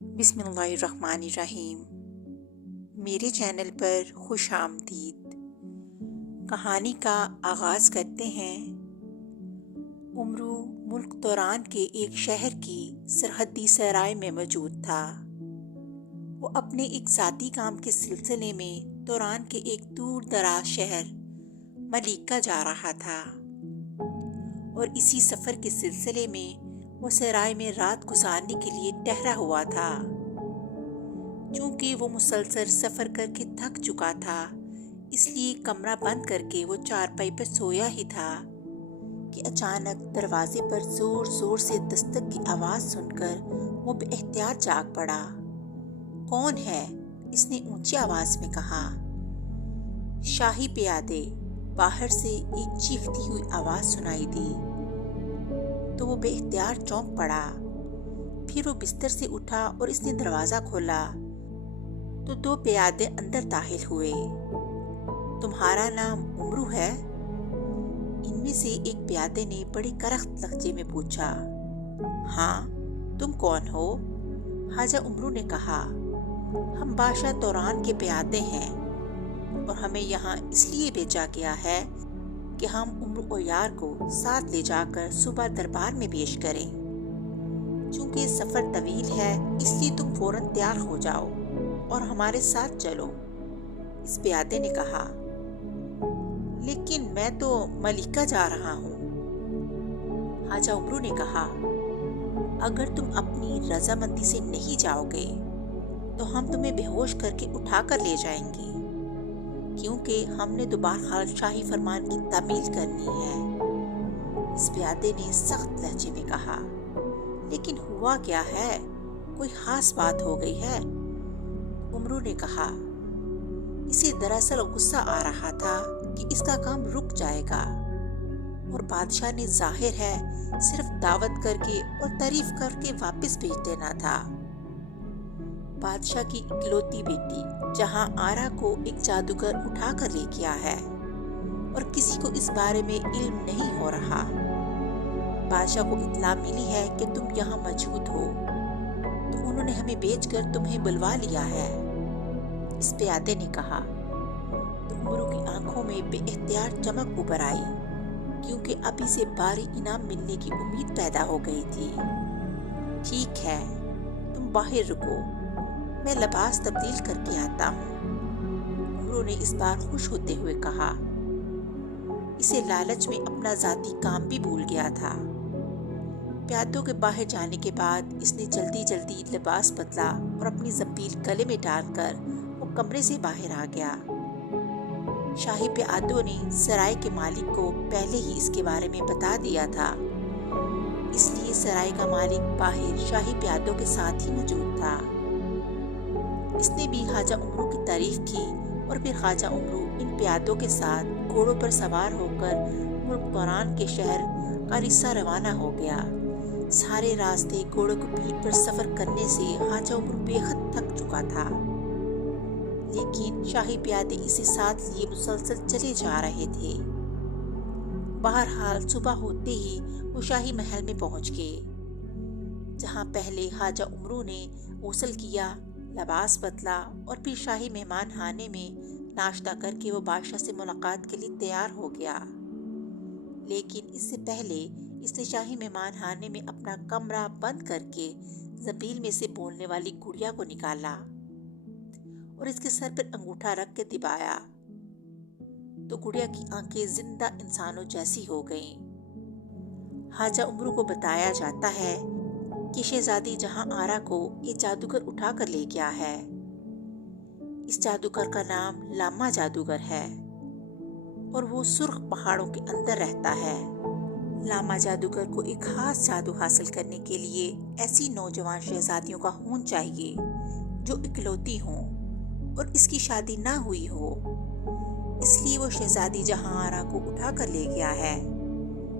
बिस्मिल्लाहिर्रहमानिर्रहीम। मेरे चैनल पर खुश आमदीद। कहानी का आगाज़ करते हैं। उमरू मुल्क तोरान के एक शहर की सरहदी सराय में मौजूद था। वो अपने एक ज़ाती काम के सिलसिले में तोरान के एक दूर दराज शहर मलीका जा रहा था और इसी सफ़र के सिलसिले में वो सराय में रात गुजारने के लिए ठहरा हुआ था। चूँकि वो मुसलसल सफ़र करके थक चुका था, इसलिए कमरा बंद करके वो चारपाई पर सोया ही था कि अचानक दरवाजे पर ज़ोर ज़ोर से दस्तक की आवाज़ सुनकर वो बेएहतियात जाग पड़ा। कौन है? इसने ऊंची आवाज़ में कहा। शाही प्यादे। बाहर से एक चीखती हुई आवाज़ सुनाई दी तो वो बेएहतियात चौंक पड़ा। फिर वो बिस्तर से उठा और इसने दरवाज़ा खोला तो दो प्यादे अंदर दाखिल हुए। तुम्हारा नाम उमरू है? इनमें से एक प्यादे ने बड़े करख्त लहजे में पूछा। हाँ, तुम कौन हो? हाजा उमरू ने कहा, हम बादशाह तोरान के प्यादे हैं और हमें यहाँ इसलिए भेजा गया है कि हम उम्र और यार को साथ ले जाकर सुबह दरबार में पेश करें। चूंकि सफ़र तवील है, इसलिए तुम फौरन तैयार हो जाओ और हमारे साथ चलो। इस प्यादे ने कहा, लेकिन मैं तो मलिका जा रहा हूँ। हाजा उमरू ने कहा, अगर तुम अपनी रजामंदी से नहीं जाओगे तो हम तुम्हें बेहोश करके उठा कर ले जाएंगे, क्योंकि हमने दोबारा शाही फरमान की तामील करनी है। इस प्यादे ने सख्त लहजे में कहा, लेकिन हुआ क्या है? कोई खास बात हो गई है? उमरू ने कहा, इसे दरअसल गुस्सा आ रहा था कि इसका काम रुक जाएगा और बादशाह ने जाहिर है सिर्फ दावत करके और तारीफ करके वापस भेज देना था। बादशाह की इकलौती बेटी जहां आरा को एक जादूगर उठा कर ले गया है और किसी को इस बारे में इल्म नहीं हो रहा। बादशाह को इत्तला मिली है कि तुम यहाँ मौजूद हो, तो उन्होंने हमें भेजकर तुम्हें बुलवा लिया है। इस प्यादे ने कहा। तो उमरू की आंखों में बेएहतियात चमक उभर आई, क्योंकि अभी से भारी इनाम मिलने की उम्मीद पैदा हो गई थी। ठीक है, तुम बाहर रुको, मैं लिबास तब्दील करके आता हूँ। उमरू ने इस बार खुश होते हुए कहा। इसे लालच में अपना जाती काम भी भूल गया था। प्यादों के बाहर जाने के बाद इसने जल्दी जल्दी लिबास बदला और अपनी जंबील गले में डालकर वो कमरे से बाहर आ गया। शाही प्यादों ने सराय के मालिक को पहले ही इसके बारे में बता दिया था, इसलिए सराय का मालिक बाहर शाही प्यादों के साथ ही मौजूद था। इसने भी ख्वाजा उमरू की तारीफ की और फिर ख्वाजा उमरू इन प्यादों के साथ घोड़ों पर सवार होकर मुल्क तोरान के शहर कारिसा रवाना हो गया। सारे रास्ते घोड़ों की पीठ पर सफर करने से ख्वाजा उमरू बेहद थक चुका था, लेकिन शाही प्यादे इसे साथ लिए मुसलसल चले जा रहे थे। बहरहाल सुबह होते ही वो शाही महल में पहुंच गए, जहां पहले ख्वाजा उमरू ने गुस्ल किया, लिबास बदला और फिर शाही मेहमान खाने में नाश्ता करके वो बादशाह से मुलाकात के लिए तैयार हो गया। लेकिन इससे पहले इसने शाही मेहमान खाने में अपना कमरा बंद करके जबील में से बोलने वाली गुड़िया को निकाला और इसके सर पर अंगूठा रख के दिबाया तो गुड़िया की आंखें जिंदा इंसानों जैसी हो गईं। हाजा उमरू को बताया जाता है कि शहजादी जहां आरा को ये जादूगर उठा कर ले गया है। इस जादूगर का नाम लामा जादूगर है और वो सुर्ख पहाड़ों के अंदर रहता है। लामा जादूगर को एक खास जादू हासिल करने के लिए ऐसी नौजवान शहजादियों का खून चाहिए जो इकलौती हों और इसकी शादी ना हुई हो। इसलिए वो शहजादी जहां आरा को उठा कर ले गया है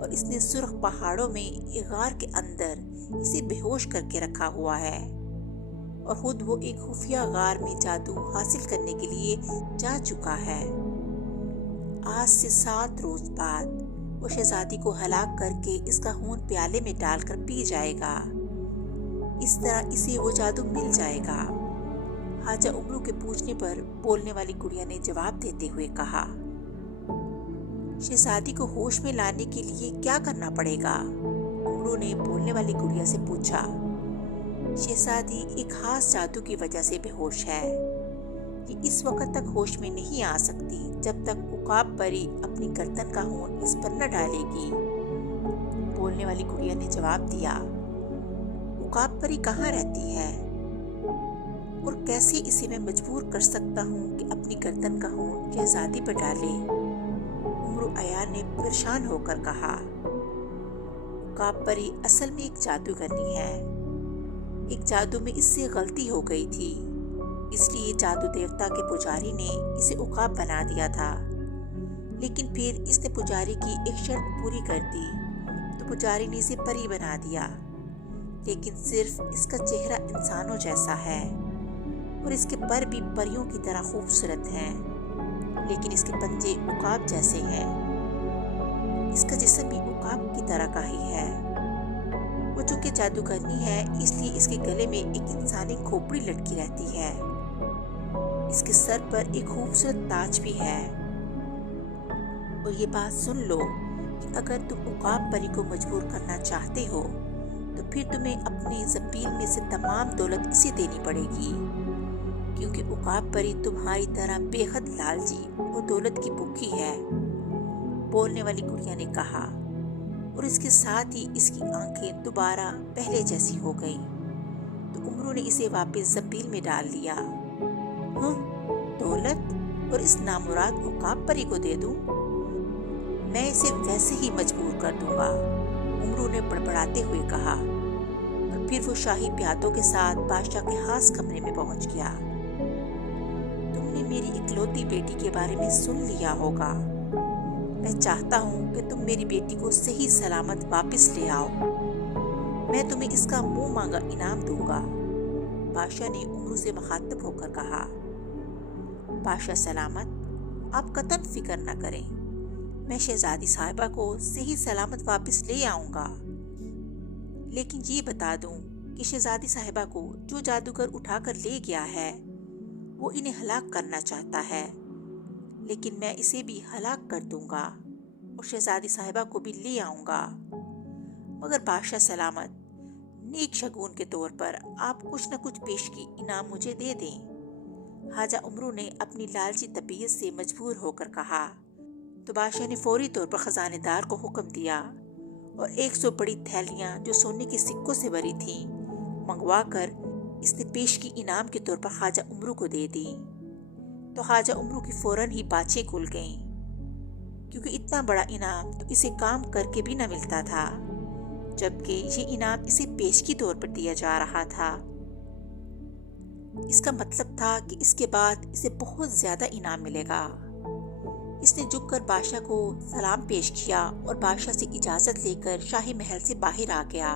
और इसने सुर्ख पहाड़ों में एक गार के अंदर इसे बेहोश करके रखा हुआ है और खुद वो एक खुफिया गार में जादू हासिल करने के लिए जा चुका है। आज से 7 रोज बाद वो शहजादी को हलाक करके इसका खून प्याले में डालकर पी जाएगा। इस तरह इसे वो जादू मिल जाएगा। ख्वाजा उमरू के पूछने पर बोलने वाली गुड़िया ने जवाब देते हुए कहा, शहजादी को होश में लाने के लिए क्या करना पड़ेगा? उमरू ने बोलने वाली गुड़िया से पूछा। शहजादी एक खास जादू की वजह से बेहोश है। ये इस वक्त तक होश में नहीं आ सकती जब तक उकाब परी अपनी गर्दन का खून इस पर न डालेगी। बोलने वाली गुड़िया ने जवाब दिया, उकाब परी कहाँ रहती है और कैसे इसे मैं मजबूर कर सकता हूँ कि अपनी गर्दन का खून शहजादी पर डाले? उमरू अयार ने परेशान होकर कहा, उकाब परी असल में एक जादूगरनी है। एक जादू में इससे गलती हो गई थी, इसलिए जादू देवता के पुजारी ने इसे उकाब बना दिया था। लेकिन फिर इसने पुजारी की एक शर्त पूरी कर दी तो पुजारी ने इसे परी बना दिया। लेकिन सिर्फ इसका चेहरा इंसानों जैसा है और इसके पर भी परियों की तरह खूबसूरत हैं, लेकिन इसके पंजे उकाब जैसे हैं। इसका जिस्म भी उकाब की तरह का ही है। वो चूंकि जादूगरनी है इसलिए इसके गले में एक इंसानी खोपड़ी लटकी रहती है। इसके सर पर एक खूबसूरत ताज भी है। और ये बात सुन लो कि अगर तुम उकाब परी को मजबूर करना चाहते हो तो फिर तुम्हें अपने ज़मील में से तमाम दौलत इसे देनी पड़ेगी, क्योंकि उकाब परी तुम्हारी तरह बेहद लालची और दौलत की भूखी है। बोलने वाली गुड़िया ने कहा, और इसके साथ ही इसकी आंखें दोबारा पहले जैसी हो गईं। तो उमरू ने इसे वापस ज़मील में डाल लिया। दौलत और इस नामुराद उकाब परी को दे दूं? मैं इसे वैसे ही मजबूर कर दूंगा, उमरू ने बड़बड़ाते हुए कहा। और फिर वो शाही प्यादों के साथ बादशाह के खास कमरे में पहुंच गया। तुमने मेरी इकलौती बेटी के बारे में सुन लिया होगा। मैं चाहता हूँ कि तुम मेरी बेटी को सही सलामत वापस ले आओ। मैं तुम्हें इसका मुंह मांगा इनाम दूंगा, बादशाह ने उमरू से मुखातिब होकर कहा। बादशाह सलामत, आप कतन फिक्र न करें, मैं शहजादी साहिबा को सही सलामत वापस ले आऊंगा। लेकिन ये बता दूं कि शहजादी साहिबा को जो जादूगर उठाकर ले गया है वो इन्हें हलाक करना चाहता है, लेकिन मैं इसे भी हलाक कर दूंगा और शहजादी साहिबा को भी ले आऊंगा। मगर बादशाह सलामत, नेक शगुन के तौर पर आप कुछ न कुछ पेशगी इनाम मुझे दे दें। ख्वाजा उमरू ने अपनी लालची तबीयत से मजबूर होकर कहा। तो बादशाह ने फौरी तौर पर खजानेदार को हुक्म दिया और 100 बड़ी थैलियां जो सोने के सिक्कों से भरी थीं मंगवा कर इसने पेशगी इनाम के तौर पर ख्वाजा उमरू को दे दी। तो ख्वाजा उमरू की फौरन ही बाछें खुल गईं, क्योंकि इतना बड़ा इनाम तो इसे काम करके भी न मिलता था, जबकि ये इनाम इसे पेशगी तौर पर दिया जा रहा था। इसका मतलब था कि इसके बाद इसे बहुत ज्यादा इनाम मिलेगा। इसने झुककर बादशाह को सलाम पेश किया और बादशाह से इजाजत लेकर शाही महल से बाहर आ गया।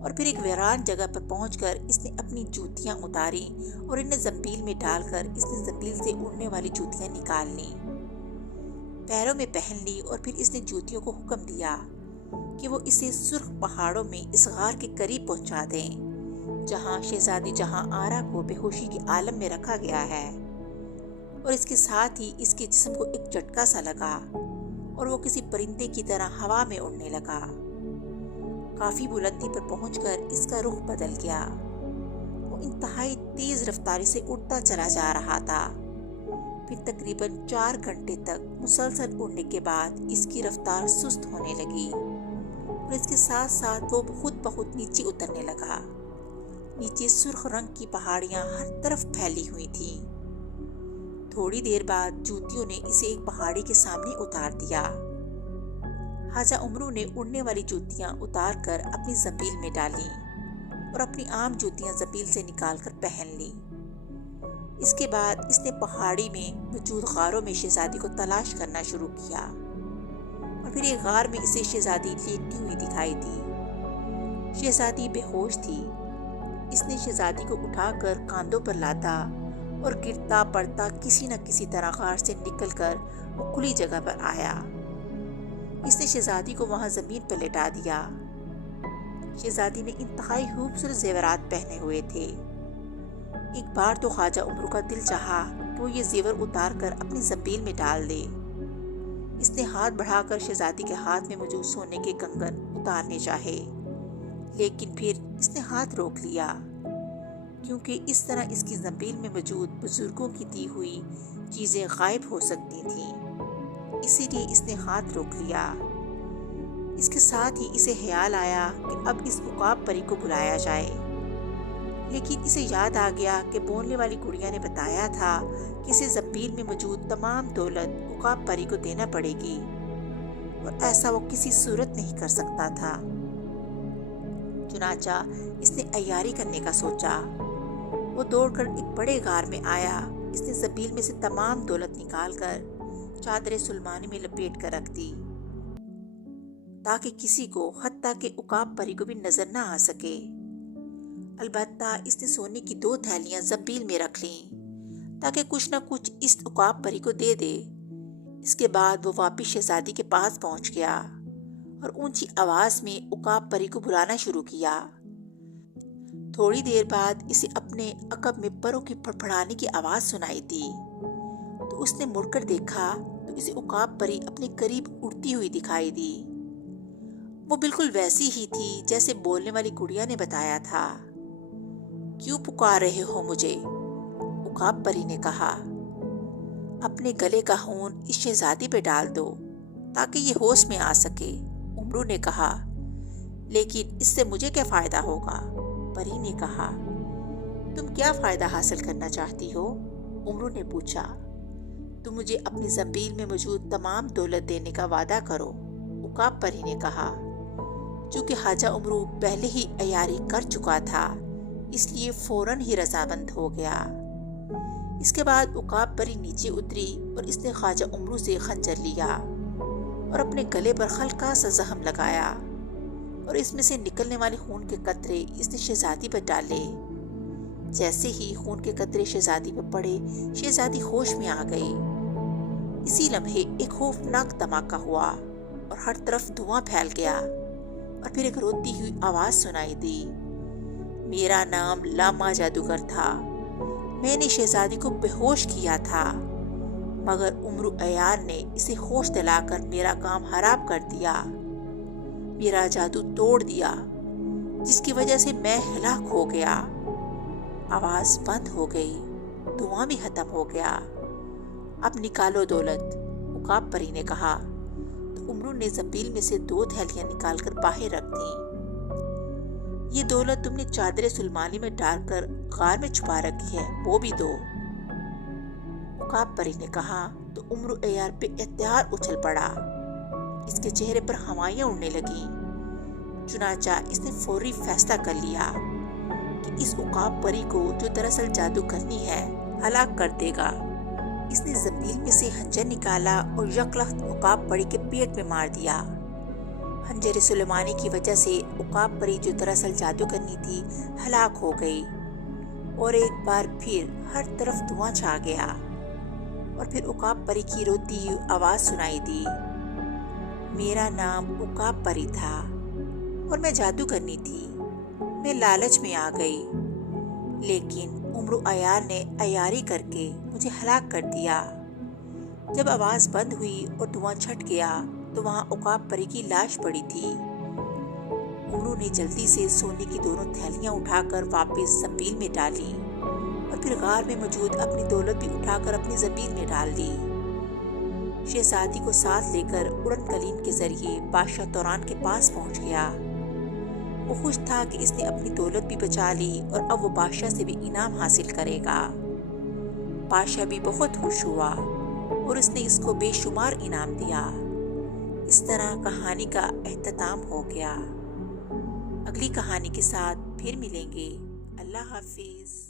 और फिर एक वीरान जगह पर पहुंचकर इसने अपनी जूतियां उतारी और इन्हें ज़मील में डालकर इसने ज़मील से उड़ने वाली जूतियां निकाल ली, पैरों में पहन ली। और फिर इसने जूतियों को हुक्म दिया कि वो इसे सुर्ख पहाड़ों में इस गार के करीब पहुंचा दें जहां शहजादी जहां आरा को बेहोशी के आलम में रखा गया है। और इसके साथ ही इसके जिस्म को एक झटका सा लगा और वो किसी परिंदे की तरह हवा में उड़ने लगा। काफी बुलंदी पर पहुंचकर इसका रुख बदल गया। वो इंतहाई तेज रफ्तारी से उड़ता चला जा रहा था। फिर तकरीबन 4 घंटे तक मुसलसल उड़ने के बाद इसकी रफ्तार सुस्त होने लगी और इसके साथ साथ वो खुद ब खुद नीचे उतरने लगा। नीचे सुर्ख रंग की पहाड़ियां हर तरफ फैली हुई थीं। थोड़ी देर बाद जूतियों ने इसे एक पहाड़ी के सामने उतार दिया। ख्वाजा उमरू ने उड़ने वाली जूतियां उतार कर अपनी ज़मील में डाली और अपनी आम जूतियां ज़मील से निकालकर पहन ली। इसके बाद इसने पहाड़ी में मौजूद गारों में शहजादी को तलाश करना शुरू किया और फिर एक गार में इसे शहजादी लेटती हुई दिखाई दी। शहजादी बेहोश थी। इसने शहजादी को उठाकर कांधों पर लादा और गिरता पड़ता किसी न किसी तरह गार से निकलकर वो खुली जगह पर आया। इसने शहजादी को वहां जमीन पर लेटा दिया شہزادی نے انتہائی خوبصورت زیورات پہنے ہوئے تھے۔ ایک بار تو خواجہ عمرو کا دل چاہا کہ وہ یہ زیور اتار کر اپنی زنبیل میں ڈال دے۔ اس نے ہاتھ بڑھا کر شہزادی کے ہاتھ میں موجود سونے کے کنگن اتارنے چاہے، لیکن پھر اس نے ہاتھ روک لیا، کیونکہ اس طرح اس کی زنبیل میں موجود بزرگوں کی دی ہوئی چیزیں غائب ہو سکتی تھیں، اسی لیے اس نے ہاتھ روک لیا۔ اس کے ساتھ ہی اسے خیال آیا کہ اب اس عقاب پری کو بلایا جائے، لیکن اسے یاد آ گیا کہ بولنے والی گڑیا نے بتایا تھا کہ اسے زنبیل میں موجود تمام دولت عقاب پری کو دینا پڑے گی، اور ایسا وہ کسی صورت نہیں کر سکتا تھا۔ چنانچہ اس نے عیاری کرنے کا سوچا۔ وہ دوڑ کر ایک بڑے غار میں آیا۔ اس نے زنبیل میں سے تمام دولت نکال کر چادر سلمانی میں لپیٹ کر رکھ دی، تاکہ کسی کو، حتیٰ کہ عقاب پری کو بھی نظر نہ آ سکے۔ البتہ اس نے سونے کی 2 تھیلیاں زنبیل میں رکھ لیں، تاکہ کچھ نہ کچھ اس عقاب پری کو دے دے۔ اس کے بعد وہ واپس شہزادی کے پاس پہنچ گیا اور اونچی آواز میں عقاب پری کو بلانا شروع کیا۔ تھوڑی دیر بعد اسے اپنے عقب میں پروں کی پھڑپھڑانے کی آواز سنائی دی، تو اس نے مڑ کر دیکھا تو اسے عقاب پری اپنے قریب اڑتی ہوئی دکھائی دی۔ وہ بالکل ویسی ہی تھی جیسے بولنے والی گڑیا نے بتایا تھا۔ کیوں پکار رہے ہو مجھے؟ عقاب پری نے کہا۔ اپنے گلے کا خون اس شہزادی پہ ڈال دو تاکہ یہ ہوش میں آ سکے، عمرو نے کہا۔ لیکن اس سے مجھے کیا فائدہ ہوگا؟ پری نے کہا۔ تم کیا فائدہ حاصل کرنا چاہتی ہو؟ عمرو نے پوچھا۔ تم مجھے اپنی زنبیل میں موجود تمام دولت دینے کا وعدہ کرو، عقاب پری نے کہا۔ چونکہ خواجہ عمرو پہلے ہی عیاری کر چکا تھا، اس لیے فوراً ہی رضامند ہو گیا۔ اس کے بعد عقاب پری نیچے اتری اور اس نے خواجہ عمرو سے خنجر لیا اور اپنے گلے پر ہلکا سا زخم لگایا، اور اس میں سے نکلنے والے خون کے قطرے اس نے شہزادی پر ڈالے۔ جیسے ہی خون کے قطرے شہزادی پر پڑے، شہزادی ہوش میں آ گئی۔ اسی لمحے ایک خوفناک دھماکہ ہوا اور ہر طرف دھواں پھیل گیا، اور پھر ایک روتی ہوئی آواز سنائی دی۔ میرا نام لاما جادوگر تھا، میں نے شہزادی کو بے ہوش کیا تھا، مگر عمرو عیار نے اسے ہوش دلا کر میرا کام خراب کر دیا، میرا جادو توڑ دیا، جس کی وجہ سے میں ہلاک ہو گیا۔ آواز بند ہو گئی، دھواں بھی ختم ہو گیا۔ اب نکالو دولت، عقاب پری نے کہا۔ تو عمرو نے زنبیل میں سے 2 تھیلیاں نکال کر باہر رکھ دیں۔ یہ دولت تم نے چادر سلمانی میں ڈال کر غار میں چھپا رکھی ہے، وہ بھی دو، عقاب پری نے کہا۔ تو عمرو عیار بے اختیار اچھل پڑا، اس کے چہرے پر ہوائیاں اڑنے لگیں۔ چنانچہ اس نے فوری فیصلہ کر لیا کہ اس عقاب پری کو، جو دراصل جادو کرنی ہے، ہلاک کر دے گا۔ اس نے زنبیل میں سے خنجر نکالا اور یکلخت عقاب پری کے پیٹ میں مار دیا۔ خنجر سلیمانی کی وجہ سے عقاب پری، جو دراصل جادو کرنی تھی، ہلاک ہو گئی، اور ایک بار پھر ہر طرف دھواں چھا گیا، اور پھر عقاب پری کی روتی ہوئی آواز سنائی دی۔ میرا نام عقاب پری تھا اور میں جادو کرنی تھی، میں لالچ میں آ گئی، لیکن عمرو عیار نے عیاری کر کے مجھے ہلاک کر دیا۔ جب آواز بند ہوئی اور دھواں چھٹ گیا تو وہاں عقاب پری کی لاش پڑی تھی۔ عمرو نے جلدی سے سونے کی 2 تھیلیاں اٹھا کر واپس زنبیل میں ڈالی، اور پھر غار میں موجود اپنی دولت بھی اٹھا کر اپنی زنبیل میں ڈال دی۔ شہزادی کو ساتھ لے کر اڑن قلین کے ذریعے بادشاہ توران کے پاس پہنچ گیا۔ وہ خوش تھا کہ اس نے اپنی دولت بھی بچا لی، اور اب وہ بادشاہ سے بھی انعام حاصل کرے گا۔ بادشاہ بھی بہت خوش ہوا اور اس نے اس کو بے شمار انعام دیا۔ اس طرح کہانی کا اختتام ہو گیا۔ اگلی کہانی کے ساتھ پھر ملیں گے۔ اللہ حافظ۔